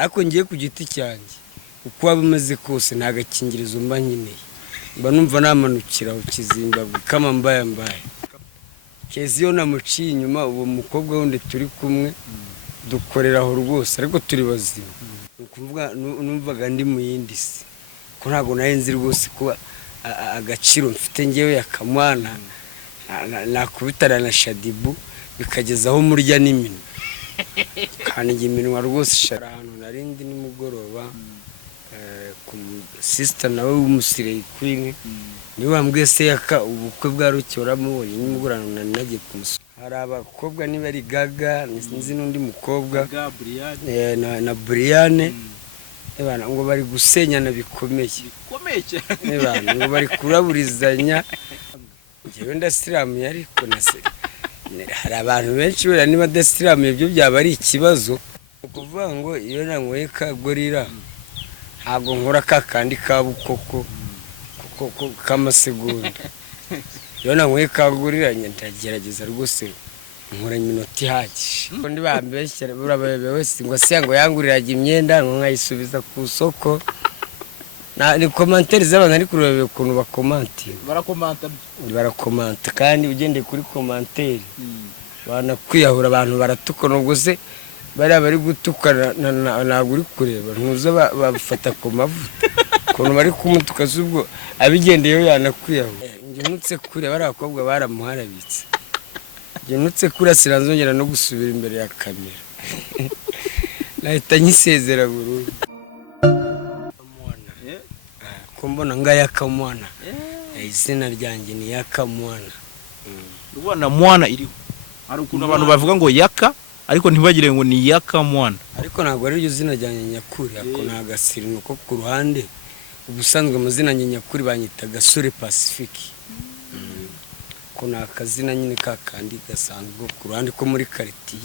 ariko ngiye ku giti cyanjye uko waba umeze kose nta gakingirizo mba nkeneye, mba numva namanukira ku Zimbabwe kama mbaye KEZA iyo namuciye inyuma uwo mukobwa wundi turi kumwe dukorera aho rwose ariko turi bazima, ukuvuga numvaga ndi mu yindi si ko ntago nahenze rwose kuba agaciro mfite ngewe yakamwana nakubitana na SHADDYBOO bikageza aho murya n'iminwa kandi iminwa rwose shara ahantu narindi nimugoroba ku sister nawe w'umusirey queen niwe wambwiye se YAKA ubukwe bwa Rucyora mubonye nimugorano nagiye kumusura. Hari abakobwa niba ari GAGA nzi n'undi mukobwa na BRIANNE ebana ngo bari gusenyana bikomeye ebana ngo bari kuraburizanya ngewe ndasiramu ariko nase hari abantu benshi bera niba ndasiramu ibyo byaba ari ikibazo kuvuga ngo iyo nanyweye ka gorira ntabwo nkora kakandi ka bukoko k'amasegonda iyo nanyweye ka gorira ndagerageza rwose nkora iminota ihagije ndi bambeshyira burababe wese ngo se ngo yanguriraga imyenda nkayisubiza ku soko ni commentaire z'abantu ari kureba ukuntu barakomanta kandi ugendeye kuri commentaire banakwiyahura abantu baratukana ubwo se bari gutukana ntabwo uri kureba ntuza bafata ku mavuta ukuntu bari kumutuka zubwo abigendeyeho yanakwiyahura ngenutse kure bari abakobwa baramuharabitse ngenutse kure siranzongera no gusubira imbere ya kamera nahita nyisezera burundu kumbona nga YAKA mwana izina ryanjye ni YAKA mwana ubona mwana iriho hari ukuntu abantu bavuga ngo YAKA ariko ntibagire ngo ni YAKA mwana ariko ntabwo ari ryo zina ryanjye nyakuri ako nagasiri nuko ku ruhande ubusanzwe amazina nyakuri banyita Gasore Pacifique ko nakazina nyine kakandi gasanzwe ku ruhande ko muri quartier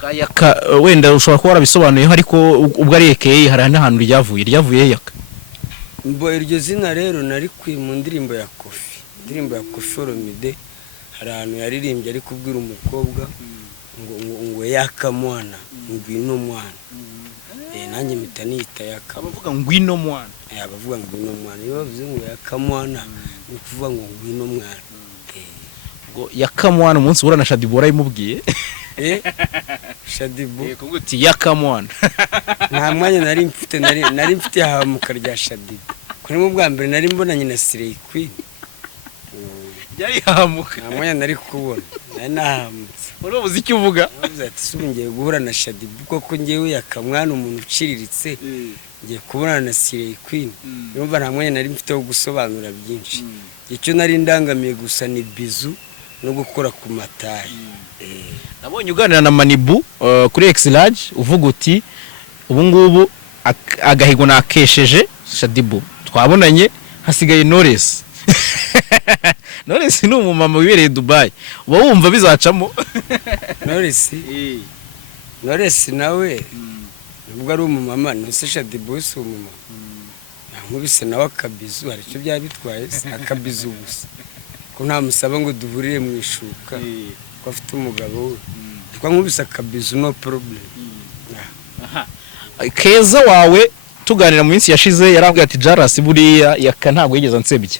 ka YAKA wenda ushobora kuba warabisobanuye ariko ubwo ari ekeye hari n'ahantu ryavuye YAKA mbo iryo zina rero nari mu ndirimbo ya Kofi Olomide hari ahantu yaririmbye ari kubwira umukobwa ngo YAKA mwana ngwino mwana nanjye mpita niyita YAKA bavuga ngwino mwana bavuga ngwino mwana iyo bavuze ngo YAKA mwana ni kuvuga ngo ngwino mwana ngo YAKA mwana umunsi ubura na SHADDYBOO urayimubwiye SHADDYBOO kuko uti YAKA mwana nta mwanya nari mfite hamuka rya SHADDYBOO kuri mu bwa mbere nari mbonanye na Slay Queen yari hamuka nta mwanya nari kubona nari nahamutse urabuze icyo uvuga ati subingiye guhura na SHADDYBOO koko ngewe YAKA mwana umuntu uciriritse ngiye kubona na Slay Queen yumva nta mwanya nari mfite wo gusobanura byinshi icyo nari ndangamiye gusa ni bizu no gukora ku matayi nabonye uganira na Manibu kuri X large uvuga uti ubu ngubu agahigo nakesheje SHADDYBOO twabonanye hasigaye Knowless Knowless ni umumama wibereye Dubai uba wumva bizacamo Knowless nawe nubwo ari umumama nose SHADDYBOO si umumama nkubise nawe akabizu hari icyo byaba bitwaye akabizu gusa ko nta musaba ngo duhurire mu ishuka ko afite umugabo we twankubise akabizu no problem. KEZA wawe tuganira mu minsi yashize yarambwiye ati Jalas buriya YAKA ntabwo yigeze ansebye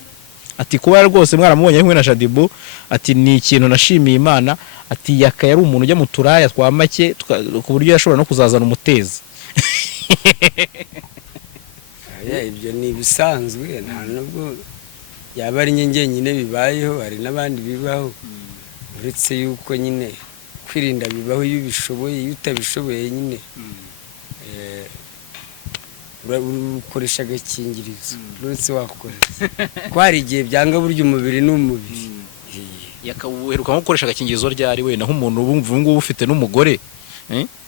ati kuba rwose mwaramubonye hamwe na SHADDYBOO ati ni ikintu nashimiye Imana ati YAKA yari umuntu ujya mu turaya twa make ku buryo yashobora no kuzazana umutezi ibyo ni bisanzwe nta nubwo yaba ari nyine bibayeho hari n'abandi bibaho uretse yuko nyine kwirinda bibaho iyo ubishoboye iyo utabishoboye nyine ukoresha agakingirizo uretse wakoresha ko hari igihe byanga burya umubiri n'umubiri YAKA uheruka nko gukoresha agakingirizo ryari wenda nk'umuntu bumva ubu ngubu ufite n'umugore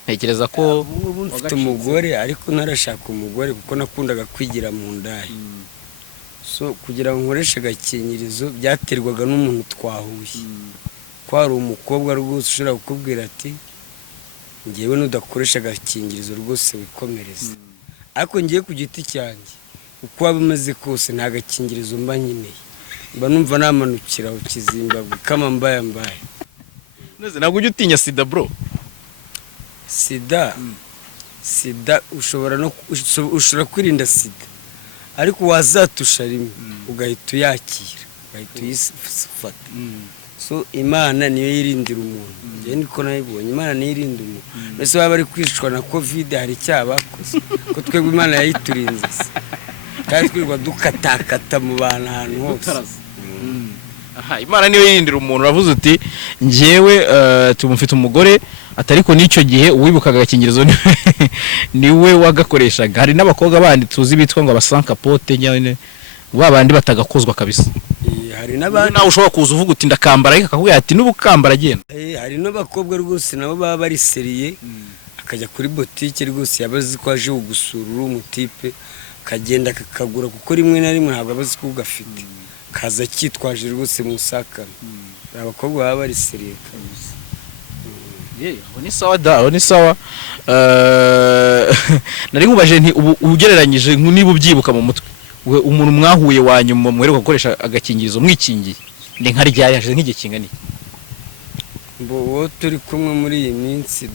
ntekereza ko ubu mfite umugore ariko narashaka umugore kuko nakundaga kwigira mu ndaya so kugira ngo nkoreshe agakingirizo byaterwaga n'umuntu twahuye ko hari umukobwa rwose ushobora kukubwira ati ngewe nudakoresha agakingirizo rwose wikomereze ariko ngiye ku giti cyanjye uko waba umeze kose nta gakingirizo mba nkeneye mba numva namanukira ku Zimbabwe kama mbaye neze ntabwo ujya utinya sida bro sida sida ushobora kwirinda sida ariko wazatusha rimwe ugahita uyakira ugahita uyifata so imana niyo yirindira umuntu njye niko nayibonye imana niyo irinda umuntu mbese baba bari kwicwa na covid hari icyabakoze ko twebwe imana yayiturinze kandi twirwa dukatakata mu bantu ahantu hose aha imana niyo yirindira umuntu uravuze uti njyewe tumufite umugore atariko n'icyo gihe uwibukaga agakingirizo niwe wagakoreshaga hari n'abakobwa bandi tuzi bitwa ngo abasanka pote nyane babandi batagakozwa kabisa hari n'abandi nawe ushobora kuza uvuga uti ndakambara ariko akakubwira ati n'ubukambara agenda hari n'abakobwa rwose nabo baba bari seriye akajya kuri botike rwose yabazi ko aje gusura uri umutipe kagenda kakagura kuko rimwe na rimwe ntabwo abazi ko ugafite kaza cyitwaje rwose mu sakame abakobwa baba bari seriye kabisa ni sawa da ni sawa nari nkubaje nti ugereranyije niba ubyibuka mu mutwe umuntu mwahuye wanyuma muheruka gukoresha agakingirizo mwikingiye ndi nka ryari hashize nk'igihe kingana iki bo turi kumwe muri iyi minsi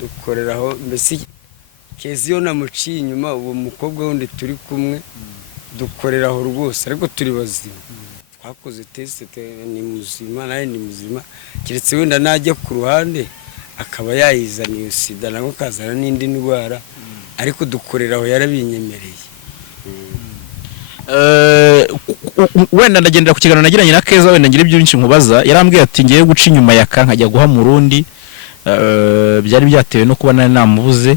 dukoreraho mbese kezi yo namuciye inyuma uwo mukobwa wundi turi kumwe dukoreraho rwose ariko turi bazima twakoze test ni muzima naye ni muzima kiretse wenda najya ku ruhande akaba yayizaniye sida nako kazana n'indi ndwara ariko dukoreraho yarabinyemereye wenda ndagendera ku kiganiro nagiranye na Keza wenda ngira byinshi nkubaza yarambwiye ati ngiye guca inyuma YAKA nkajya guha mu Rundi byari byatewe no kuba nari namubuze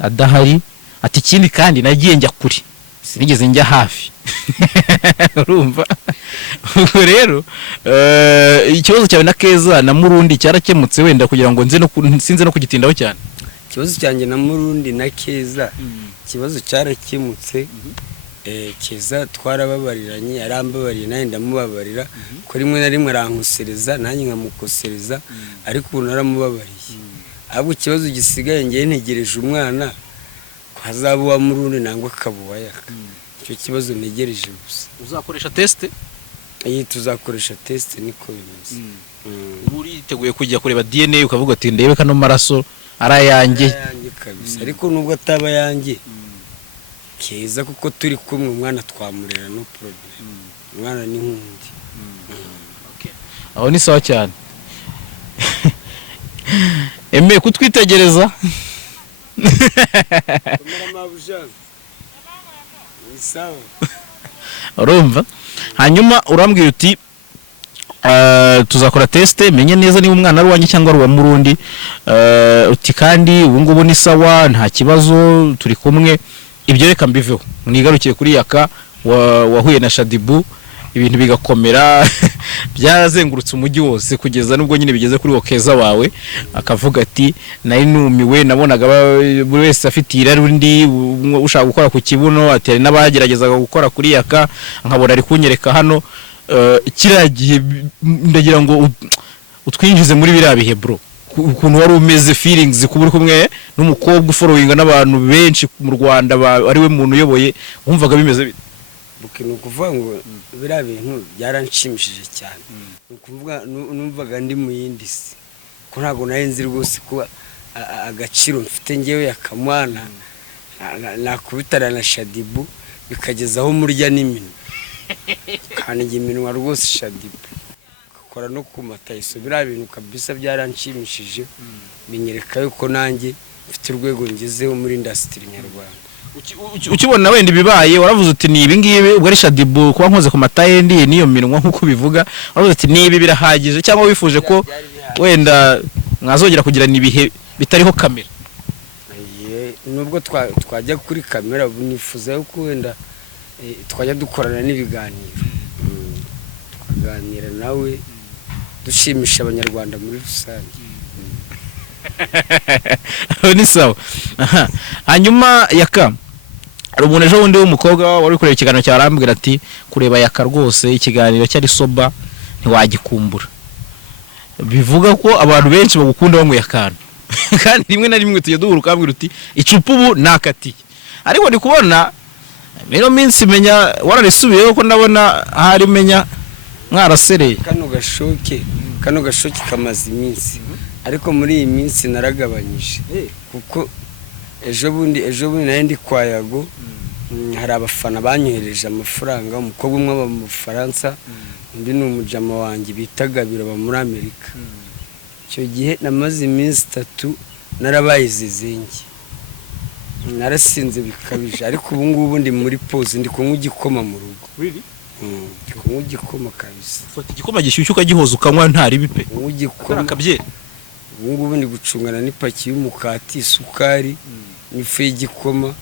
adahari ati ikindi kandi nagiye njya kuri sinigeze njya hafi urumva rero ikibazo cyawe na Keza na Murundi cyarakemutse wenda kugira ngo nze no sinze no kugitindaho cyane ikibazo cyanjye na Murundi na Keza ikibazo cyarakemutse Keza twarababariranye arambabariye naye ndamubabarira ko rimwe na rimwe arankosereza nanjye nkamukosereza ariko ubu naramubabariye ahubwo ikibazo gisigaye ngiye ntegereje umwana hazaba uwa Murundi nangwa akabuwa YAKA icyo kibazo ntegereje gusa uzakoresha test tuzakoresha test niko bimeze uriteguye kujya kureba DNA ukavuga ati ndebe kano maraso arayanjye kabisa ariko nubwo ataba yanjye Keza kuko turi kumwe umwana twamurera no problem umwana ni nkundi okay aho ni sawa cyane eme kutwitegereza urumva hanyuma urambwira uti tuzakora test menye neza niba umwana ari wanjye cyangwa ari wa Murundi uti kandi ubu ngubu ni sawa nta kibazo turi kumwe ibyo reka mbiveho nigarukiye kuri YAKA wahuye na SHADDYBOO ibintu bigakomera byarazengurutse umujyi wose kugeza nubwo nyine bigeze kuri Keza wawe akavuga ati nari numiwe nabonaga buri wese afite irari undi ushaka gukora ku kibuno ati n'abageragezaga gukora kuri YAKA nkabona ari kunyereka hano kiragiye ndagira ngo utwinjize muri biriya bihe bro ukuntu wari umeze feelings kuburi kumwe n'umukobwa ufollowinga n'abantu benshi mu Rwanda ari we muntu uyoboye wumvaga bimeze bite bukino kuvuga ngo biriya bintu byaranshimishije cyane ukuvuga numvaga ndi mu yindi si ko ntago nayenzi rwose kuba agaciro mfite ngewe yakamwana nakubitana na SHADDYBOO bikagezaho murya n'imino kandi iminwa rwose SHADDYBOO akora no kumata iso biriya bintu kabisa byaranshimishije binyereka yuko nanjye mfite urwego ngezeho muri industry nyarwanda ukibona wenda bibaye waravuze uti ni ibingibi ubwo ari SHADDYBOO kuba nkoze ku matayendi niyo minwa nkuko bivuga waravuze uti ni ibi birahagije cyangwa wifuje ko wenda mwazongera kugira nibihe bitariho kamera nubwo twajya kuri kamera nifuza yuko wenda twajya dukorana n'ibiganiro tukaganira nawe dushimisha abanyarwanda muri rusange ni sawa hanyuma YAKA umuntu ejo wundi w'umukobwa wari kureba ikiganiro cyarambwira ati kureba YAKA rwose ikiganiro cyari soba ntiwagikumbura bivuga ko abantu benshi bagukunda bamwe YAKA kandi rimwe na rimwe tujye duhuruka ambwira uti icupa ubu nakatiye ariko ndi kubona rero minsi menya wararisubiyeho ko ndabona hari menya mwarasereye kano gashoke kamaze iminsi ariko muri iyi minsi naragabanyije kuko ejo bundi nari ndi kwa Yago hari abafana banyohereje amafaranga umukobwa umwe aba mu Bufaransa undi ni umujama wanjye bitagabira aba muri Amerika icyo gihe namaze iminsi 3 narabaye zizingi narasinze bikabije ariko ubu ngubu ndi muri pause ndi kunywa igikoma mu rugo kunywa igikoma kabisa fata igikoma gishyushye ukagihoza ukanywa ntari bipe kunywa igikoma akabye ubu ngubu ndi gucungana n'ipaki y'umukati isukari n'ifu y'igikoma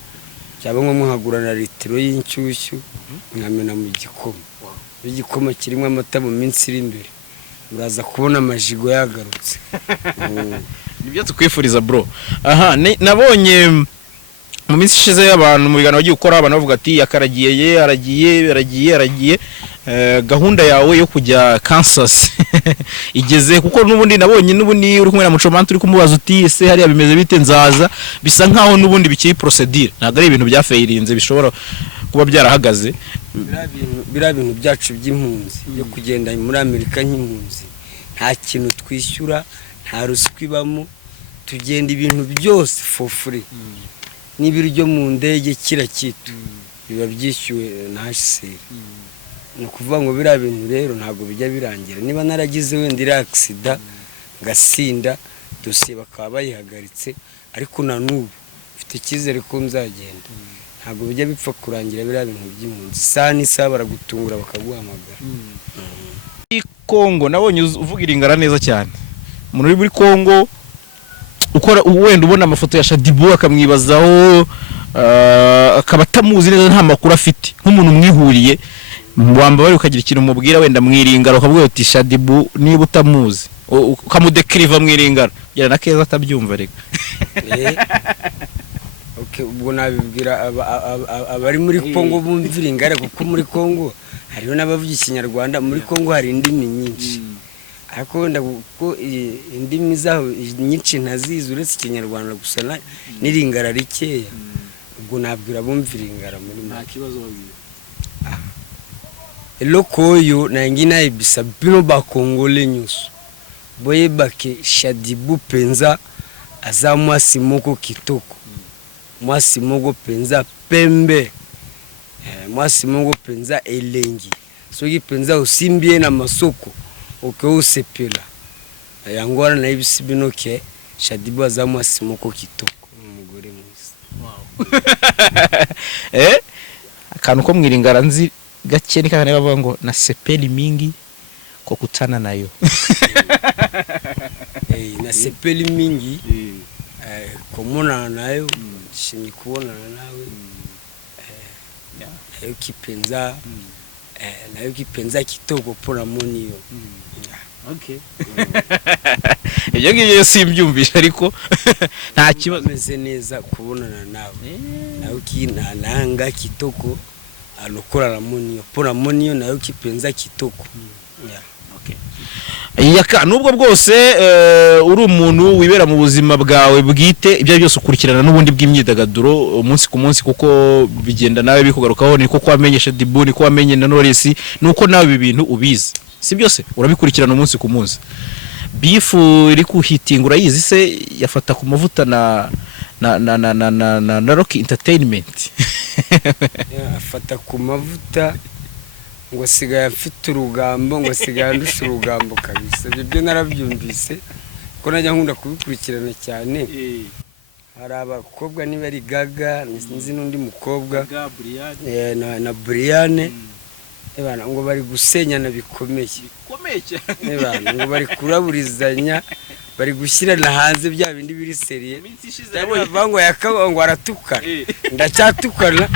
cyangwa nko nkagura na litiro y'inshyushyu nkamena mu gikoma igikoma kirimo amata mu minsi iri imbere muraza kubona amajigo yagarutse nibyo tukwifuriza bro aha nabonye mu minsi ishize y'abantu mu biganiro bagiye gukora abantu bavuga ati yakaragiye aragiye gahunda yawe yo kujya Kansas igeze kuko nubundi nabonye nubundi uri kumwe na Mucomanta uri kumubaza uti ese hariya bimeze bite nzaza bisa nkaho nubundi bikiri procedure ntago ari ibintu byafeirinze bishobora kuba byarahagaze bira bintu byacu by'impunzi yo kugenda muri Amerika nk'impunzi nta kintu twishyura nta ruswa ibamo tugenda ibintu byose for free n'ibiryo mu ndege kira kitu biba byishyuwe na HCR no kuvuga ngo bira bintu rero ntago bijya birangira niba naragize wenda iri accident ngasinda dosiye bakaba bayihagaritse ariko na nubu mfite ikizere ko nzagenda ntago bijya bipfa kurangira bira bintu by'impunzi isa baragutungura bakaguhamagara Kongo nabonye uvuga iringara neza cyane umuntu uri muri Kongo ukora wenda ubona amafoto ya SHADDYBOO akamwibazaho akaba atamuzi neza nta makuru afite nk'umuntu mwihuriye wamba bari ukagira ikintu mubwira wenda mwiringara ukavuga uti SHADDYBOO niba utamuzi ukamudekriva mwiringara yara na KEZA atabyumva reka okay ubwo nabibwira abari muri Kongo bumvira ingare kuko muri Kongo hariho n'abavuga ikinyarwanda muri Kongo hari indimi nyinshi ariko wenda kuko indimi zaho nyinshi ntazizi uretse ikinyarwanda gusa n'iringara rikeya ubwo nabwira bumvira ingara muri nta kibazo babiri elokoyo nangina ibisa bino ba Kongole nyuso boye bake SHADDYBOO penza azamwa simoko kitoko mwasi mogo penza pembe mwasi mogo penza elengi soki penza usimbie na masoko oke usepela yangora na ibisi binoke SHADDYBOO azamwa simoko kitoko umugore mwisi akantu ko mwiringara nzi gake ni kakane bavuga ngo na sepeli mingi ko kutana nayo na sepeli mingi komona nayo shimye kubonana nawe nayo kipenza nayo kipenza kitoko pona moniyo okay ibyo ngibyo simbyumvisha ariko nta kibazo meze neza kubonana nawe nayo kinanga kitoko alokora la moniyo pona moniyo nayo kipenza kitoko YAKA nubwo bwose uri umuntu wibera mu buzima bwawe bwite ibyo byose ukurikirana n'ubundi bw'imyidagaduro umunsi ku munsi kuko bigenda nawe bikugarukaho niko kwamenye SHADDYBOO niko wamenye na Knowless nuko nawe ibi bintu ubizi si byose urabikurikirana umunsi ku munsi bifu iri kuhitingura yizi se yafata ku mavuta na Rock Entertainment afata ku mavuta ngo sigaye afite urugambo ngo sigaye ndusha urugambo kabisa ibyo narabyumvise ko najya nkunda kubikurikirana cyane hari abakobwa niba ari GAGA nzi n'undi mukobwa na BRIANNE ebana ngo bari gusenyana bikomeye ebana ngo bari kuraburizanya bari gushyirana hanze bya bindi biri seriye ngo YAKA ngo aratukana ndacyatukana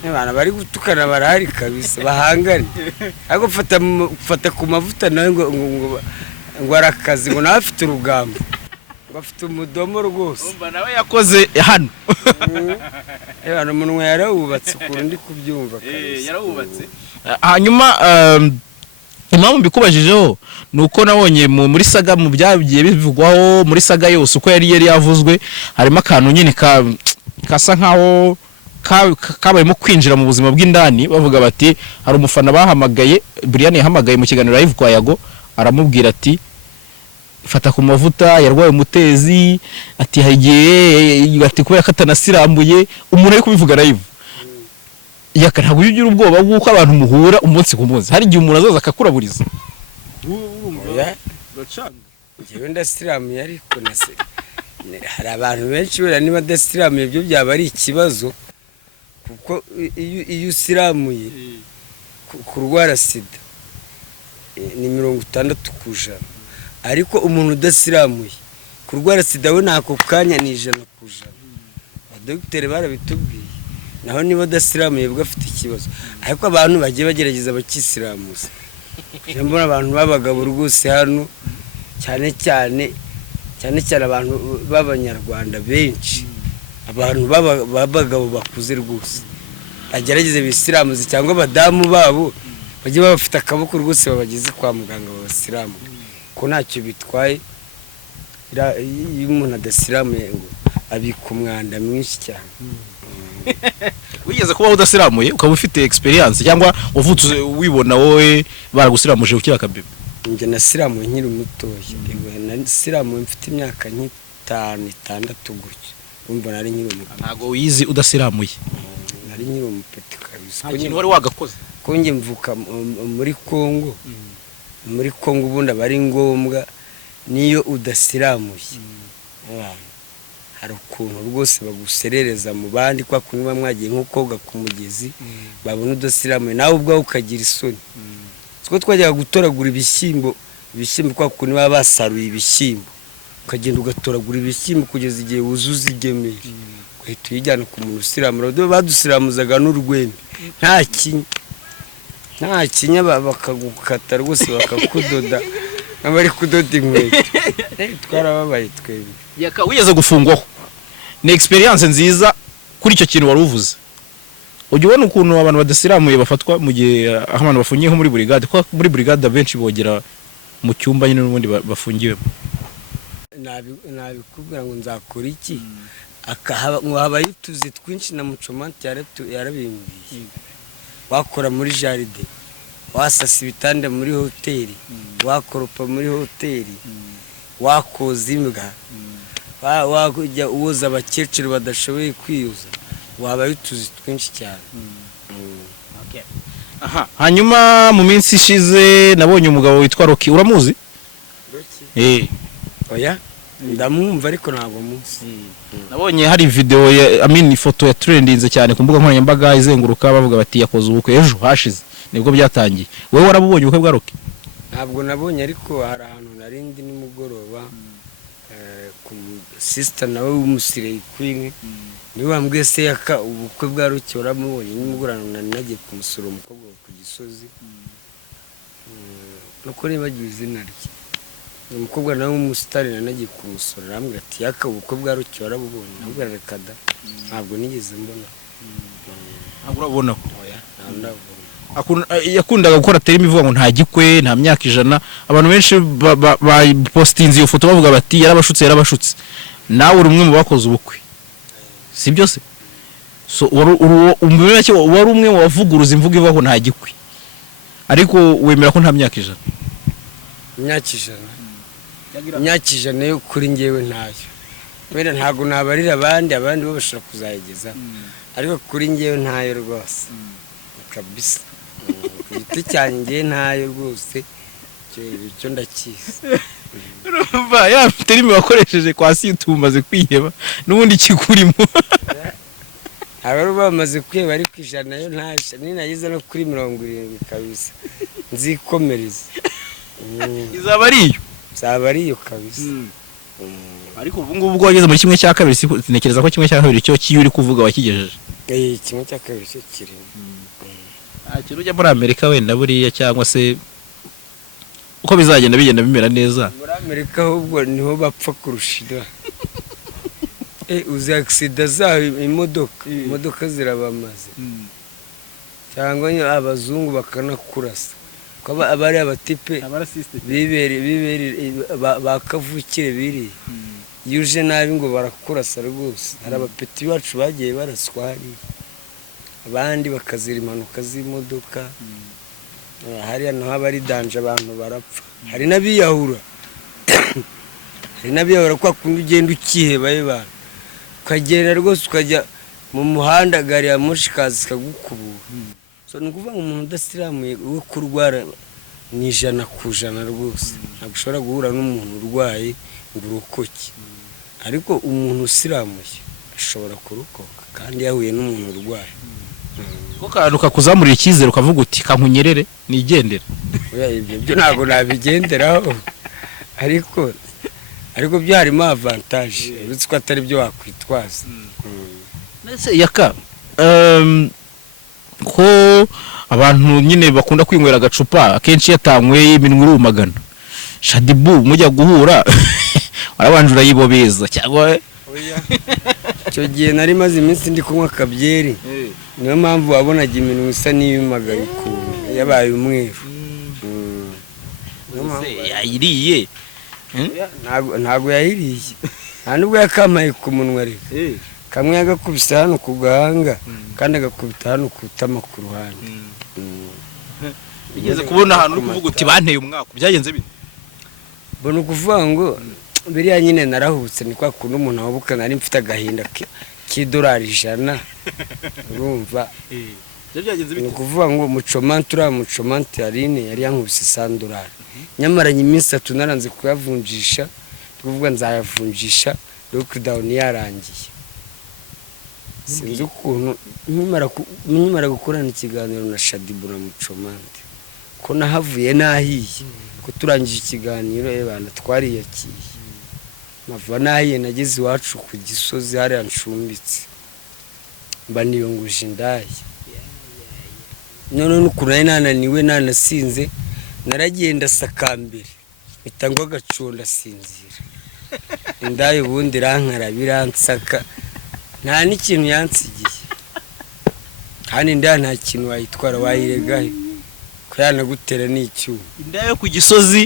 ebana bari gutukana barahari kabisa bahangane ariko fata ku mavuta nawe ngo arakazi ngo nawe afite urugambo ngo afite umudomo rwose umva nawe yakoze hano ebana umunwa yarawubatse ukuntu ndi kubyumva kabisa yarawubatse hanyuma impamvu mbikubajijeho nuko nabonye muri saga mu byagiye bivugwaho muri saga yose uko yari yavuzwe harimo akantu nyine kasa nkaho kabayemo kwinjira mu buzima bw'indani bavuga bati hari umufana bahamagaye BRIANNE yahamagaye mu kiganiro live kwa Yago aramubwira ati FATAKUMAVUTA yarwaye umutezi ati hagiye ati kubera katanasirambuye umuntu ari kubivuga live YAKA ntabwo ugira ubwoba bw'uko abantu muhura umunsi ku munsi hari igihe umuntu azaza akakuraburiza njyewe ndasiramuye ariko hari abantu benshi wera niba ndasiramuye byo byaba ari ikibazo kuko iyo usiramuye kurwara sida ni 60%, ariko umuntu udasiramuye kurwara sida we nako kanya ni 100%. Abadogiteri barabitubwiye naho niba udasiramuye bwo afite ikibazo, ariko abantu bagiye bagerageza bakisiramuza. Mbona abantu babagabo rwose hano cyane cyane abantu b'abanyarwanda benshi, abantu babagabo bakuze rwose agerageze bisiramuze cyangwa abadamu babo bagiye bafite akaboko rwose babageze kwa muganga babasiramu ko ntacyo bitwaye. Iyo umuntu adasiramuye ngo abika umwanda mwinshi cyane. Wigeze kuba udasiramuye ukaba ufite experience cyangwa uvutse wibona wowe baragusiramuje ukira kabebe? Nje nasiramuye nkiri mutoya, nasiramuye mfite imyaka nk'itandatu gutyo, umva nari nkiri umuto. Ntago wizi udasiramuye? Nari nkiri umupeti kabisa. Nta kintu wari wagakoze? Ko nge mvuka muri Kongo, muri Kongo ubundi aba ari ngombwa niyo udasiramuye hari ukuntu rwose baguserereza mu bandi kwa kunywa mwagiye nko koga ku mugezi babona udasiramuye nawe ubwawe ukagira isoni. Siko twajyaga gutoragura ibishyimbo kwa kunywa baba basaruye ibishyimbo ukagenda ugatoragura ibishyimbo kugeza igihe wuzuza igemeri uhita uyijyana ku muntu usiramura. Badusiramuzaga n'urwembe nta kinya bakagukata rwose bakakudoda n'abari kudoda inkweto. Twarababaye twebwe. YAKA wigeze gufungwaho? Ni experience nziza kuri icyo kintu wari uvuze. Ujye ubona ukuntu abantu badasiramuye bafatwa mu gihe abantu bafungiye muri brigade, ko muri brigade benshi bogera mu cyumba nyine n'ubundi bafungiwemo. Nabikubwira ngo nzakora iki habaye utuzi twinshi na mucomanti yarabimbiye. Wakora muri jaride, wasasa ibitanda muri hoteli, wakoropa muri hoteli, wakoza imbwa, wakujya uwoza abakecuru badashoboye kwiyuza, wabaye utuzi twinshi cyane. Hanyuma mu minsi ishize nabonye umugabo witwa Roki, uramuzi? Oya ndamwumva ariko ntabwo munsi. Nabonye hari video ifoto ya trendinze cyane ku mbuga nkoranyambaga izenguruka bavuga bati yakoze ubukwe ejo hashize nibwo byatangiye. Wewe warabubonye ubukwe bwa Roki? Ntabwo nabonye ariko hari ahantu narindi nimugoroba ku sister nawe w'umusire Queen niwe wambwiye se YAKA ubukwe bwa Roki waramubonye nimugorana nagiye kumusura umukobwa ku Gisozi nuko nibagiwe izina rye. Umukobwa nawe w'umusitari nagiye kumusura arambwira ati YAKA ubukwe bwa Roki warabubonye? Nabwo reka da ntabwo nigeze mbona. Ntabwo urabona? Oya ndabona. Yakundaga gukora terimi ivuga ngo nta gikwe nta myaka 100. Abantu benshi postinze iyo foto bavuga bati yarabashutse. Nawe uri umwe mu bakoze ubukwe sibyo se? So wari umwe mu bavuguruza imvugo ivuga ngo nta gikwe, ariko wemera ko nta myaka 100? Imyaka 100 yo kuri ngewe ntayo. Wenda ntago nabarira abandi bo bashobora kuzayigeza, ariko kuri ngewe ntayo rwose kabisa. Igiti cyanjye ntayo rwose cyo ndakiza. Urumva ya terimi wakoresheje kwa YouTube umaze kwiheba n'ubundi kikurimo. Abari bamaze kwiheba ariko 100 yo ntasha ninagize no kuri 70 kabisa nzikomereza. Izaba ariyo? Zaba ariyo kabisa. Ariko ubu ngubu wageze muri kimwe cya kabiri, sinekereza ko kimwe cya kabiri cyo kiyuri kuvuga wakigejeje. Kimwe cya kabiri cyo kiri. Akiri ujya muri Amerika wenda buriya cyangwa se uko bizagenda bimera neza. Muri Amerika ahubwo niho bapfa kurushira. Uzi accident za imodoka zirabamaze. Cyangwa abazungu bakanakurasa. Ko abari abatipe biberi bakavukire biri. Yuje nabi ngo barakurasa rwose. Hari abapeti bacu bagiye baraswari. Abandi bakazira impanuka z'imodoka. Hari naho abari danje abantu barapfa. Hari nabiyahura. hari n'abiyahura kwa kundi ugenda ukiheba bana ukagenda rwose ukajya mu muhanda gari ya moshi kazi kagukubura so ni ukuvuga ngo umuntu udasiramuye we kurwara ni 100% rwose ntabwo ushobora guhura n'umuntu urwaye ngo urokoke ariko umuntu usiramuye ashobora kurokoka kandi yahuye n'umuntu urwaye ko kantu kakuzamurira icyizere ukavuga uti kankunyerere nigendera oya ibyo ntabwo nabigenderaho ariko byo harimo avantage uretse ko atari byo wakwitwaza ndetse yaka ko abantu nyine bakunda kwinywera agacupa akenshi yatanyweye iminwa irumagana SHADDYBOO mujya guhura warabanje urayibobeza cyangwa icyo gihe nari maze iminsi ndi kunywa akabyeri niyo mpamvu wabonaga iminwa isa n'iyumagaye ukuntu yabaye umweru yayiriye ntabwo yahiriye nta nubwo yakamaye ku munwa reka kamwe yagakubise hano ku gahanga kandi agakubita hano ku itama ku ruhande bigeze kubona ahantu uri kuvuga uti banteye umwaka byagenze bite mbona ukuvuga ngo biriya nyine narahubutse ni kwa kundi umuntu wabuka nari mfite agahinda k'idolari 100 urumva ni ukuvuga ngo mucomante yarine yari yankubise $100 nyamaranye iminsi 3 naranze kuyavunjisha tuvuga nzayavunjisha lockdown yarangiye sinzi ukuntu nkimara gukorana ikiganiro na SHADDYBOO na mucomante ko nahavuye nahiye ko turangije ikiganiro ebana twariyakiye mava nahiye nageze iwacu ku Gisozi hari anshumbitse mba niyonguje indaye none n'ukuntu nari nananiwe nanasinze naragenda sakambere bitangwa gaconda sinzira indaye ubundi rankarabira nsaka nta n'ikintu yansigiye kandi nta kintu wayitwara wayiregahe ko yanagutera n'icyuma indaye ku Gisozi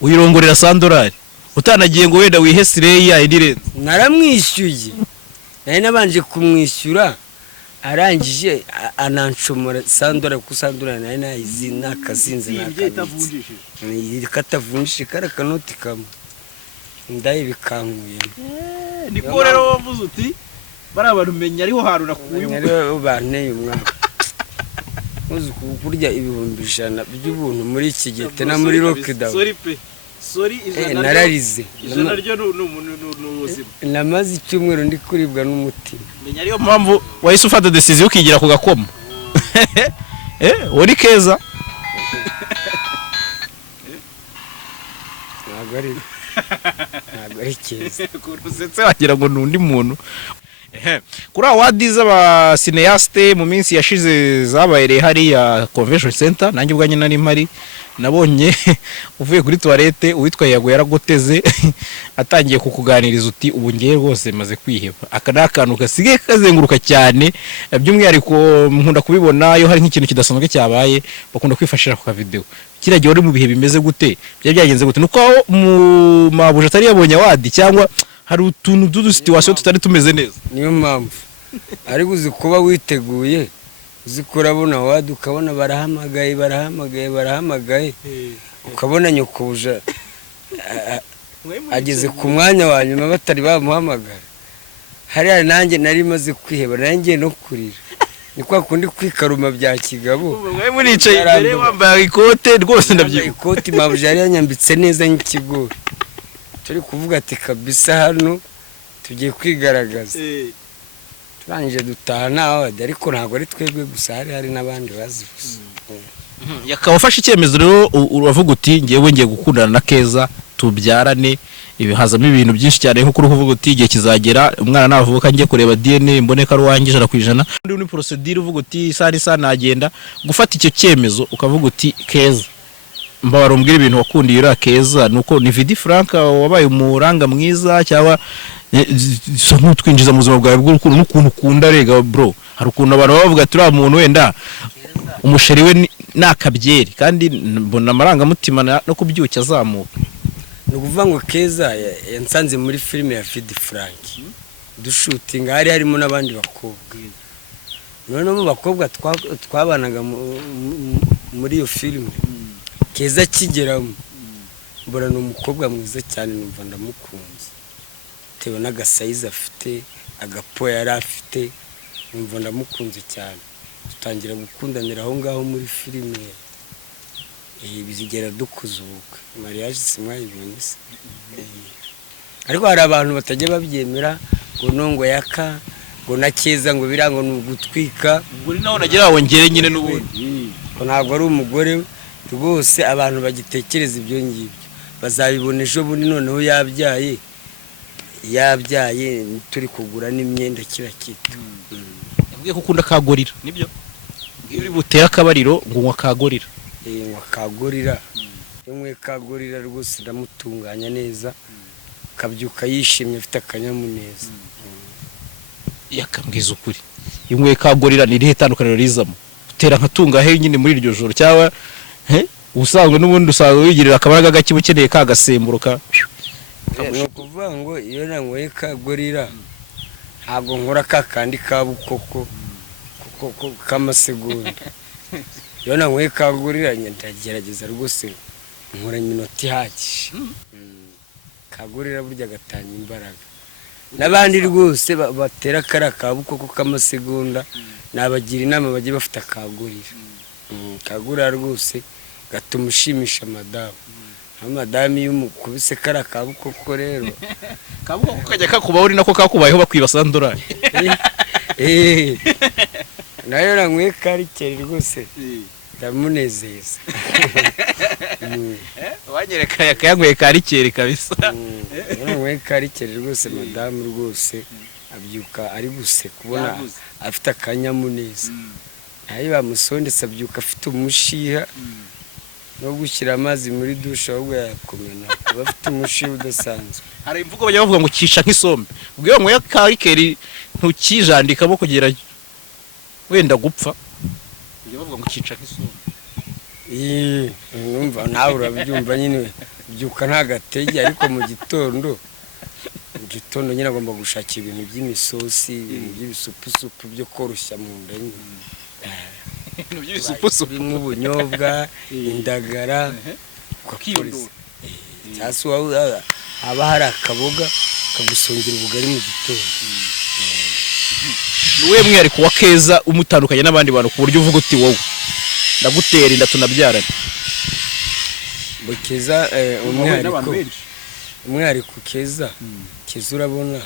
uyirongorera $100 utanagiye ngo wenda wihesire ya idirenze naramwishyuye nari nabanje kumwishyura arangije anancomora $100 ku $100 nari nayizi nakazinze nakabitse katavunjishe karakanoti kamwe ndaye bikankuye niko rero wavuze uti bari abantu menya ariho haruna kuyu rero banteye umwaka muzi kurya ibihumbi 100 by'ubuntu muri iki gete na muri lockdown sorry nararize naryo n'ubuzima namaze icyumweru ndi kuribwa n'umutima menya ariyo mpamvu wahise ufata decision ukigira ku gakoma uri KEZA ntabwo ari KEZA kurusetse wagira ngo nundi muntu kuri awadi z'aba cineaste mu minsi yashize zabaye hariya convention center nanjye ubwanye nari mpari nabonye uvuye kuri toilette uwitwa Yago yaragoteze atangiye kukuganiriza uti ubu ngiye rwose maze kwiheba aka nakantu gasigaye kazenguruka cyane by'umwihariko nkunda kubibona yo hari nk'ikintu kidasanzwe cyabaye bakunda kwifashira ku video kiragiye uri mu bihe bimeze gute byagenze gute nuko mu mabuje atari yabonye awadi cyangwa hari utuntu dudu situation tutari tumeze neza niyo mpamvu ari guzi kuba witeguye uzikurabona wadi ukabona barahamagaye ukabona nyokuja ageze ku mwanya wa nyuma batari bamuhamagara hari nanjye nari maze kwiheba nanjye no kurira ni kwa kundi kwikaruma bya kigabo mwe muricaye imbere wambaye ikote rwose ndabyibuka ikoti mabuje yari yanyambitse neza nk'ikigori turi kuvuga ati kabisa hano tugiye kwigaragaza turangije dutaha nawe ariko ntabwo ari twebwe gusa hari n'abandi bazivuze yakawafashe icyemezo rero uravuga uti ngiye ngiye gukundana na KEZA tubyarane ibihazamo ibintu byinshi cyane nko kuri kuvuga uti igihe kizagera umwana navuka ngiye kureba DNA mboneka ruwangi 100%. Undi ni procedure uvuga uti isa nagenda gufata icyo cyemezo ukavuga uti KEZA mbabara umbwira ibintu wakundiye ura KEZA nuko ni Vidi Frank wabaye umuranga mwiza cyangwa so ntutwinjiza mu buzima bwawe bw'urukundo n'ukuntu ukunda rega bro hari ukuntu abantu bavuga turi umuntu wenda umusheri we nakabyeri kandi mbona amarangamutima no kubyuka azamuka no kuvuga ngo KEZA yansanze muri filime ya Vidi Frank dushutinga harimo n'abandi bakobwa none mu bakobwa twabanaga muri iyo filime KEZA kigeramo mbona ni umukobwa mwiza cyane numva ndamukunze tewe n'agasayizi afite agapo yari afite numva ndamukunze cyane dutangira gukundanira aho ngaho muri filime bizigera dukuza ubukwe mariage simwayibonye se ariko hari abantu batajya babyemera ngo nongo yaka ngo na KEZA ngo birango n'ugutwika ubwo naho nagira wongere nyine n'ubundi ko ntabwo ari umugore rwose abantu bagitekereza ibyo ngibyo bazabibona ejo bundi noneho yabyaye turi kugura n'imyenda kira kitu yabwiye ko ukunda kagorira nibyo uri butera akabariro ngo unywa kagorira nywa kagorira nywe kagorira rwose ndamutunganya neza kabyuka yishimye afite akanyamuneza yakambwiza ukuri yumwe kagorira ni rihe tandukaniro rizamo utera nkatunga he nyine muri iryo joro cyawa ubusanzwe n'ubundi usanga wigirira akabaraga gake ukeneye kagasemburuka no kuvuga ngo iyo nangoye kagorira ntabwo nkora kakandi kabukoko kuko kamasegonda iyo nangoye kagorira ndagerageza rwose nkora iminota ihagije kagorira burya gatanga imbaraga n'abandi rwose batera kara kabukoko kamasegonda nabagira inama bajye bafite akagorira kagorira rwose gatuma ushimisha madamu amadamu iyo umukubise kara kabukoko rero kabukoko kajya kakubaho uri nako kakubayeho bakwiba $100 nayo nangoye karikeri rwose ndamunezeza wanyereka yakangoye karikeri kabisa nangoye karikeri rwose madamu rwose abyuka ari guse kubona afite akanyamuneza nayo bamusondetse abyuka afite umushiha no gushyira amazi muri dushe ahubwo yakomena bafite umushiha udasanzwe hari imvugo bajya bavuga ngo kisha nk'isombe ubwo ngo karikeri ntukijandikamo kugira wenda gupfa bajya bavuga ngo kica nk'isombe numva nawe urabyumva nyine byuka nta gatege ariko mu gitondo nyine agomba gushakira ibintu by'imisosi ibintu by'ibisupusupu byo koroshya mu nda nyine ibintu by'ibisupusupu birimo ubunyobwa indagara cyangwa haba hari akaboga kagusongera ubugari mu gitondo niwe mwihariko wa KEZA umutandukanye n'abandi bantu ku buryo uvuga uti wowe ndagutera inda tunabyarana KEZA umwihariko KEZA urabona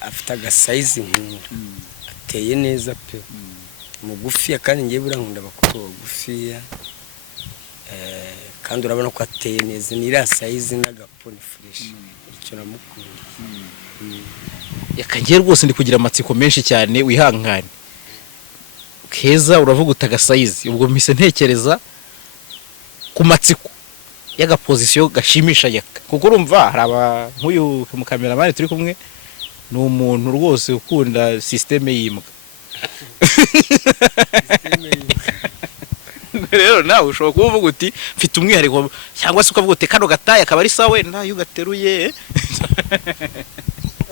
afite agasayizi nkunda ateye neza pe mugufiya kandi ngiye burankunda bakuru bagufiya kandi urabona ko ateye neza ni iriya sayizi n'agaponi fureshi icyo namukunda yakagiye rwose ndi kugira amatsiko menshi cyane wihangane KEZA uravuga utagasayizi ubwo mise ntekereza ku matsiko y'agapozisiyo gashimisha yaka kuko urumva hari nk'uyu mukameramani turi kumwe ni umuntu rwose ukunda systeme yimbwa rero nawe ushobora kuba uvuga uti mfite umwihariko cyangwa se ukavuga uti kano gataye akaba ari sawe ntayo ugateruye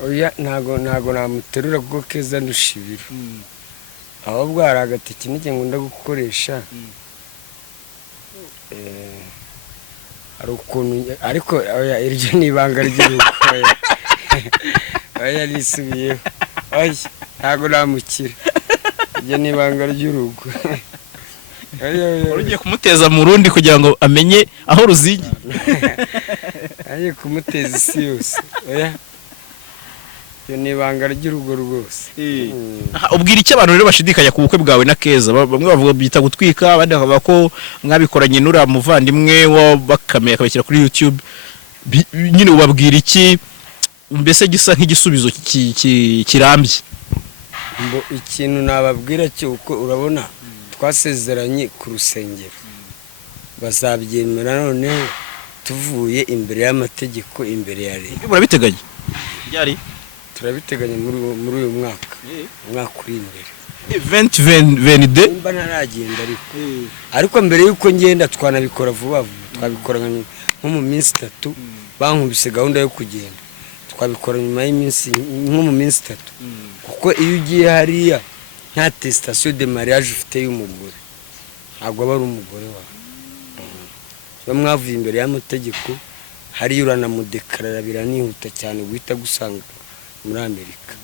oya ntago namuterura kuko KEZA ndushibira ahubwo hari agateke nige ngunda gukoresha hari ukuntu ariko oya iryo ni ibanga ry'urugo oya nisubiyeho oya ntago namukira iryo ni ibanga ry'urugo ugiye kumuteza mu rundi kugira ngo amenye aho ruzingi agiye kumuteza isi yose oya iyo ni ibanga ry'urugo rwose ubwira icyo abantu rero bashidikanya ku bukwe bwawe na KEZA bamwe bavuga byita gutwika abandi bakavuga ko mwabikoranye n'ura muvandimwe w'Abakame akabashyira kuri YouTube nyine ubabwira iki mbese gisa nk'igisubizo kirambye ikintu nababwira cyo uko urabona twasezeranye ku rusengero bazabyemera none tuvuye imbere y'amategeko imbere ya leta murabiteganya ryari turabiteganya muri uyu mwaka uri imbere 2022 mba naragenda ariko mbere yuko ngenda twanabikora vuba twabikora nko mu minsi 3 bankubise gahunda yo kugenda twabikora nyuma y'iminsi nko mu minsi 3 kuko iyo ugiye hariya nta testation de mariage ufite y'umugore ntabwo aba ari umugore wawe bamwavuye imbere y'amategeko hari uranamudekarara biranihuta cyane guhita gusanga muri Amerika.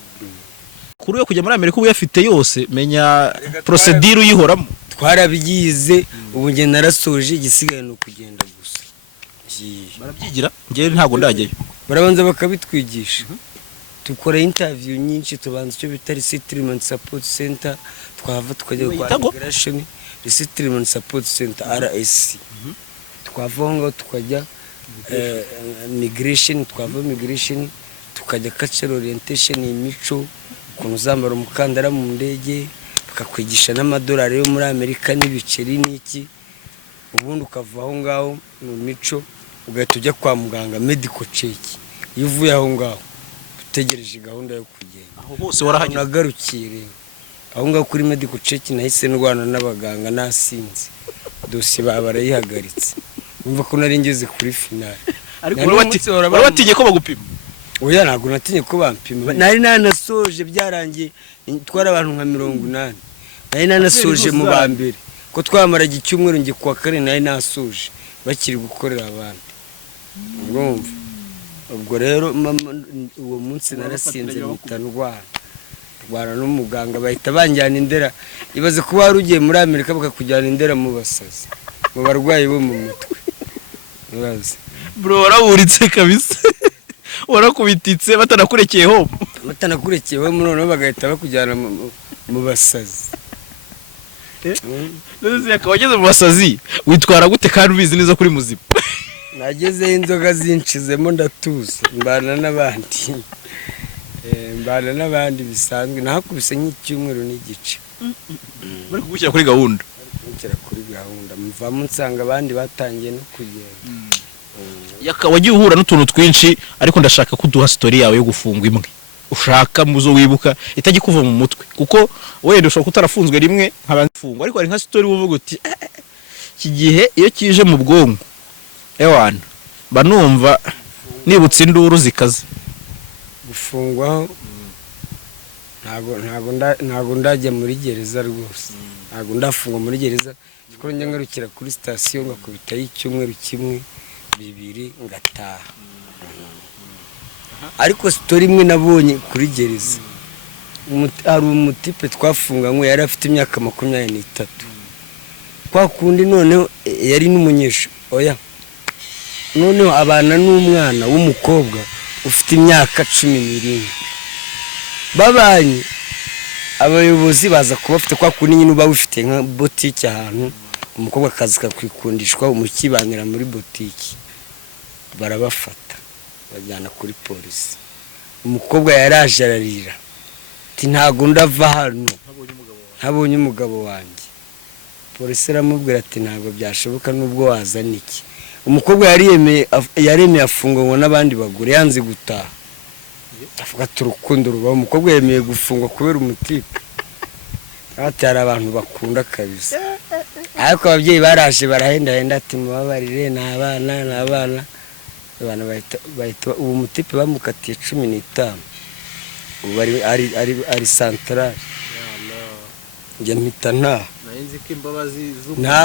Kuri yo kujya muri Amerika ubu yafite yose menya procedure uyihoramo. Twarabigize ubu nge narasoje igisigaye no kugenda gusa. Barabyigira nge ntago ndajyayo. Barabanza bakabitwigisha. Tukora interview nyinshi tubanza cyo bita Resettlement Support Center twava tukajya kwa Immigration Resettlement Support Center RSC. Twavonga tukajya migration twava migration tukajya cultural orientation imico ukuntu uzambara umukandara mu ndege bakakwigisha n'amadolari yo muri Amerika n'ibiceri n'iki ubundi ukava aho ngaho mu mico ugahita ujya kwa muganga medical check iyo uvuye aho ngaho utegereje gahunda yo kugenda aho hose warahageze nagarukire aho ngaho kuri medical check nahise ndwana n'abaganga nasinze dosiye barayihagaritse umva ko nari ngeze kuri finale ariko warabatinye ko bagupima. Oya ntago natinye ko bampima nari nanasoje byarangiye twara abantu nka 180 nari nanasoje mu bambere ko twamara icyumweru ngi kwa kare nari nasoje bakiri gukorera abandi urumva ubwo rero uwo munsi narasinze mitandwara n'umuganga bahita banjyana indera ibaze kuba warugiye muri Amerika bakakujyana indera mu basazi mu barwayi bo mu mutwe urazi bro waraburitse kabisa warakubititse batanakurekeyeho none bagahita bakujyana mu basazi none yakawageze mu basazi witwara gute kandi ubizi neza kuri muzima nageze inzoga zinshizemo ndatuza mbana n'abandi bisanzwe nahakubise nk'icyumweru n'igice bari kugushyira kuri gahunda mvamo nsanga abandi batangiye no kugenda. Yaka wagiye uhura n'utuntu twinshi ariko ndashaka kuduha story yawe yo gufungwa imwe ushaka muzo wibuka itajye kuva mu mutwe kuko wenda ushobora kutarafunzwe rimwe nk'abafungwa ariko ari nka story uvuga uti iki gihe iyo kije mu bwonko ewana banumva nibutse induru zikaze gufungwa ntago ndajya muri gereza rwose ntago ndafungwa muri gereza kuko njya ngarukira kuri station ngakubita y'icyumweru kimwe bibiri ngataha ariko story imwe nabonye kuri gereza hari umutipe twafunganywe yari afite imyaka 23 kwa kundi noneho yari n'umunyesho oya noneho abana n'umwana w'umukobwa ufite imyaka 17 babanye abayobozi baza kubafite kwa kundi nyine uba ufite nka boutique ahantu umukobwa akazi kakwikundishwa umukibanira muri boutique barabafata bajyana kuri polisi umukobwa yaraje ararira ati ntago ndava hano ntabonye umugabo wanjye polisi aramubwira ati ntago byashoboka nubwo wazana iki umukobwa yaremeye afungwa n'abandi bagore yanze gutaha avuga ati urukundo rubaho umukobwa yemeye gufungwa kubera umutipe ati hari abantu bakunda kabisa ariko ababyeyi baraje barahenda ati mubabarire n'abana bahita uwo mutipe bamukatiye 15 ubu ari central njya mpita nta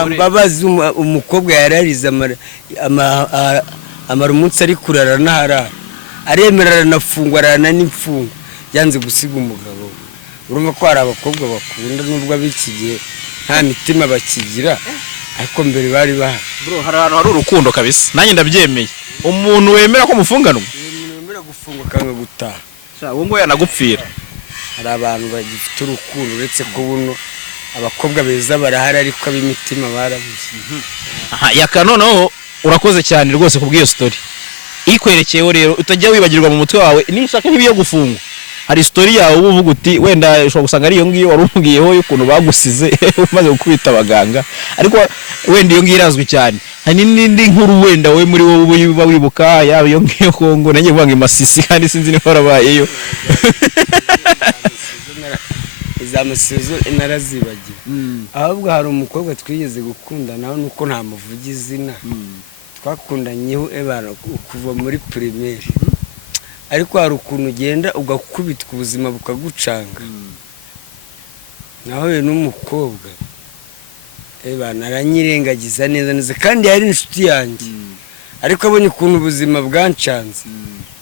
mbabazi umukobwa yararize amara umunsi ari kurara n'ahara aremerera nafungwa arana n'imfungo yanze gusiga umugabo urumva ko hari abakobwa bakunda nubwo abiki gihe nta mitima bakigira ariko mbere bari bahari bro hari ahantu hari urukundo kabisa nanjye ndabyemeye umuntu wemera ko mufunganwa wemera gufungwa kanga gutaha uwo ngo yanagupfira hari abantu bagifite urukundo uretse ko buno abakobwa beza barahari ariko ab'imitima barabuze Yaka noneho urakoze cyane rwose kubw'iyo story ikwerekeyeho rero utajya wibagirwa mu mutwe wawe nishaka nk'ibiyo gufungwa hari story yawe uvuga uti wenda ushobora gusanga ari iyo ngiyo warumubwiyeho y'ukuntu bagusize umaze gukubita abaganga ariko wenda iyo ngiyo irazwi cyane hari n'indi nkuru wenda we muri wowe wibuka yaba iyo ngiyo Kongo nanjye vuga ngo Masisi kandi sinzi niho warabayeyo izamasezo inarazibagiye ahubwo hari umukobwa twigeze gukundana nuko nta muvugi izina twakundanyeho ebana kuva muri primaire ariko hari ukuntu ugenda ugakubitwa ubuzima bukagucanga naho n'umukobwa bana aranyirengagiza neza kandi yari inshuti yanjye ariko abonye ukuntu ubuzima bwancanze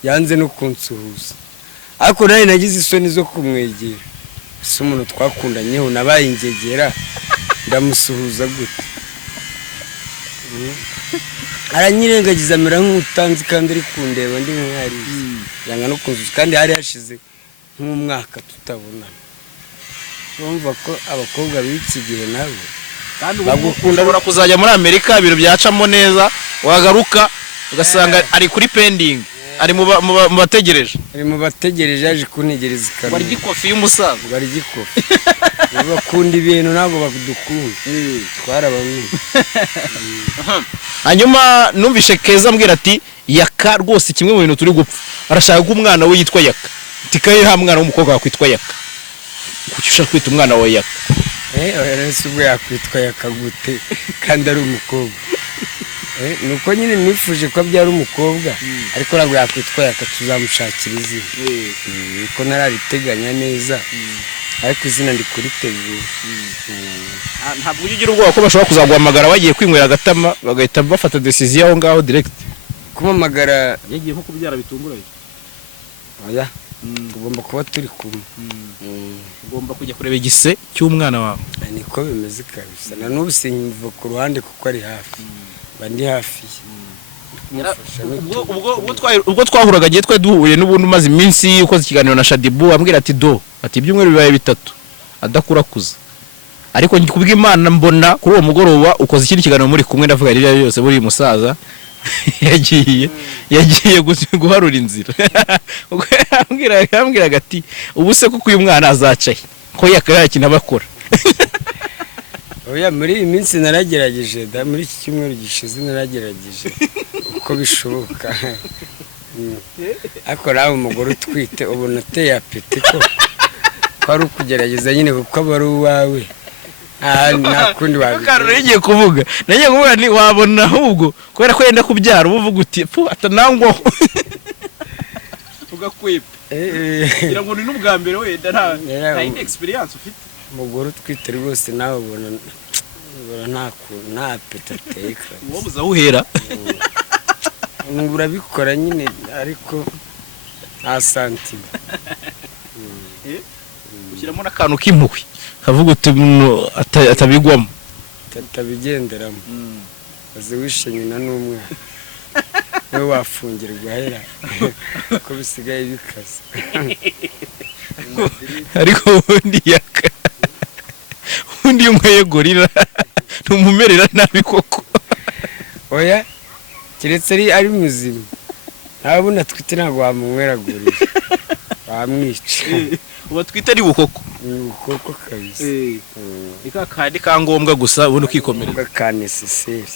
yanze no kunsuhuza ariko nawe nagize isoni zo kumwegera si umuntu twakundanyeho nabaye ingegera ndamusuhuza gute aranyirengagiza amera nk'utanzi kandi ari kundeba ndi nk'ari yanga no kunsuhuza kandi hari hashize nk'umwaka tutabonana urumva ko abakobwa b'iki gihe nabo bagukunda kuzajya muri Amerika ibiro byacamo neza wagaruka ugasanga ari kuri pending ari mu bategereje yaje kuntegereza ikana bari gikofi y'umusaza bari gikofi bakunda ibintu ntabwo badukunda twarabamwe hanyuma numvishe Keza ambwira ati yaka rwose kimwe mu bintu turi gupfa arashaka ko umwana we yitwa yaka tikaye ha mwana w'umukobwa wakwitwa yaka kuki ushaka kwita umwana wa yaka ese ubwo yakwitwa yaka gute kandi ari umukobwa nuko nyine nifuje ko abyara umukobwa ariko ntabwo yakwitwa yaka tuzamushakira izina niko narariteganya neza ariko izina ndi kuritegura ntabwo ugira ubwoba ko bashobora kuzaguhamagara bagiye kwinywera agatama bagahita bafata decision aho ngaho direct kumamagara yagiye nko kubyara bitunguranye oya tugomba kuba turi kumwe ugomba kujya kureba igise cy'umwana wawe niko bimeze kabisa na n'ubu sinyumva ku ruhande kuko ari hafi bandi hafi ubwo twahuraga giye twa duhuye n'ubundi umaze iminsi ukoze ikiganiro na SHADDYBOO ambwira ati ibyumweru bibaye 3 adakurakuza ariko kubw'Imana mbona kuri uwo mugoroba ukoze ikindi kiganiro muri kumwe ndavuga ari byose buri musaza yagiye guharura inzira ambwira ati ubu se kuko uyu mwana azacaye ko yakina bakora oya muri iyi minsi naragerageje muri iki cyumweru gishize naragerageje uko bishoboka ariko nawe umugore utwite ubu nateye apeti ko ari ukugerageza nyine kuko aba ari uwawe nta kundi wabigira nagiye kuvuga ni wabona ahubwo kubera ko yenda kubyara uvuga uti atanangwaho ugakwipa kugira ngo ni n'ubwa mbere wenda nta experience ufite umugore utwite rwose nawe ubona nta apeti ateye wowe uzawuhera urabikora nyine ariko nta santima ushyiramo n'akantu k'impuhwe kavuga uti atabigwamo atabigenderamo aze wishe nyina n'umwana we wafungirwa hera ko bisigaye bikaze ariko ubundi yaka ubundi umwe gorira ntumumerera nabi koko oya kiretse ari muzima ntabona twite ntabwo wamunyweragurira wamwica uba twite ari bukoko bukoko kabisa kandi ka ngombwa gusa ubundi ukikomerera ka necessaire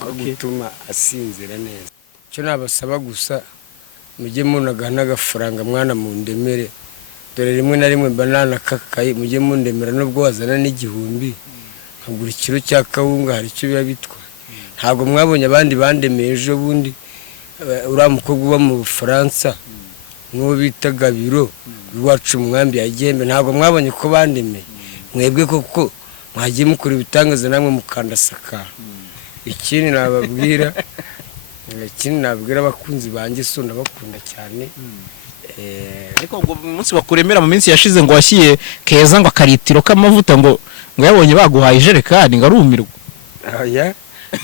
ko gutuma asinzira neza cyo nabasaba gusa mujye munaga n'agafaranga mwana mu ndemere dore rimwe na rimwe banana kakaye mujye mundemera nubwo wazana n'igihumbi nkagura ikiro cya kawunga hari icyo biba bitwa ntabwo mwabonye abandi bandemeye ejo bundi uriya mukobwa uba mu Bufaransa n'uwo bita Gabiro iwacu umwambi yagembe ntabwo mwabonye ko bandemeye mwebwe koko mwagiye mukora ibitangaza namwe mukandasaka ikindi nababwira abakunzi banjye sunda bakunda cyane ariko ngo umunsi bakuremera mu minsi yashize ngo washyiye Keza ngo akaritiro k'amavuta ngo yabonye baguhaye ijerekani ngo arumirwa oya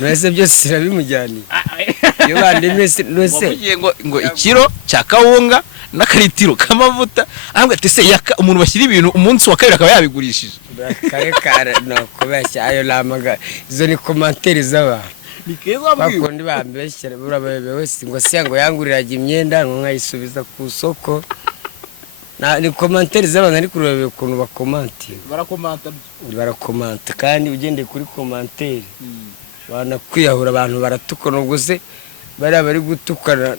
mwese byose irabimujyaniye iyo bandemese ngo ikiro cya kawunga n'akaritiro k'amavuta ahubwo ati se yaka umuntu bashyira ibintu umunsi wa kabiri akaba yabigurishije kare no kubeshya ayo lamaga izo ni commentaire z'abantu ni Keza bakundi bambeshyira burabebe wese ngo se ngo yanguriraga imyenda ngo nkayisubiza ku soko ni commentaire z'abantu ari kurebe ukuntu barakomanta kandi ugendeye kuri commentaire bana kwiyahura abantu baratukana ubwo se bari gutukana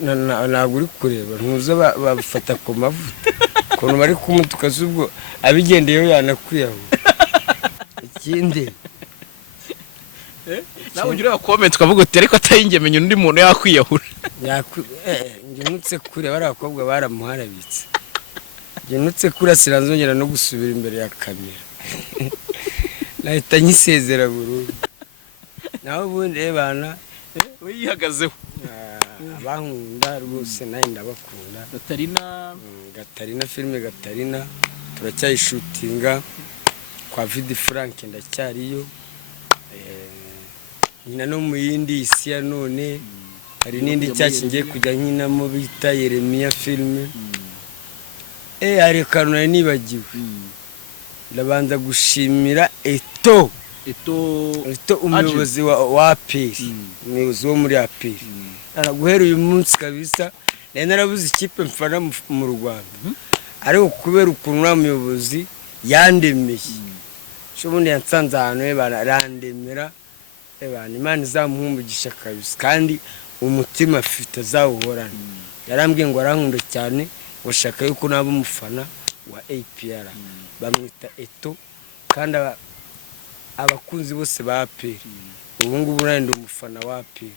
ntabwo uri kureba ntuza bafata ku mavuta ukuntu bari kumutuka z'ubwo abigendeyeho yanakwiyahura ikindi nawe ugira comment ukavuga uti ariko atayingemenya undi muntu yakwiyahura ngenutse kure bari abakobwa baramuharabitse ngenutse kure siranzongera no gusubira imbere ya kamera nahita nyisezera burundu naho ubundi bana uyihagazeho abankunda rwose nayo ndabakunda Gatarina filime Gatarina turacyayishutinga kwa Vidi Frank ndacyariyo nyina no mu yindi isi ya none hari nindi cyakingiye kujya nkina mu bita Yeremiya filime hari kanuna nibagiwe ndabanza gushimira Eto umuyobozi wa APR umuyobozi wo muri APR araguhera uyu munsi kabisa narabuze ikipe mfana mu Rwanda ariko kubera ukuntu wa muyobozi yandemeye shobundi yansanze ahantu barandemera Imana izamuhumbugisha kabisa kandi umutima afite azawuhorana yarambwiye ngo arankunda cyane washaka yuko naba umufana wa APR bamwita Eto kandi abakunzi bose ba APR ubu ngubu nandi umufana wa APR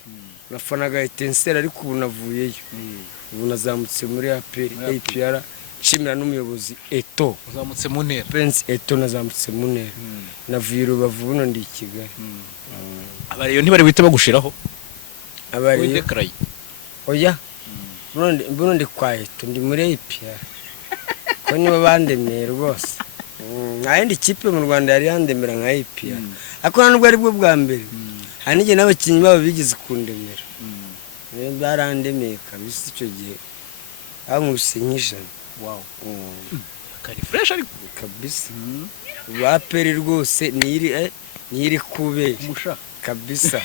nafanaga Etensera ariko ubu navuyeyo ubu nazamutse muri APR nshimira n'umuyobozi Eto uzamutse mu ntera Prince Eto nazamutse mu ntera navuye Rubavu buno ndi Kigali abariyo ntibari wite bagushiraho abariyo oya buno ndi kwa Eto ndi muri APR ko niba bandemeye rwose nayindi kipe mu Rwanda yari yandemera nka APR ako nubwo ari bwo bwa mbere hari n'igihe n'abakinnyi babo bigize kundemera barandemeye kabisa icyo gihe bankubise nk'ijana wow kari fresh ariko kabisa baperi rwose niri kubera umusha kabisa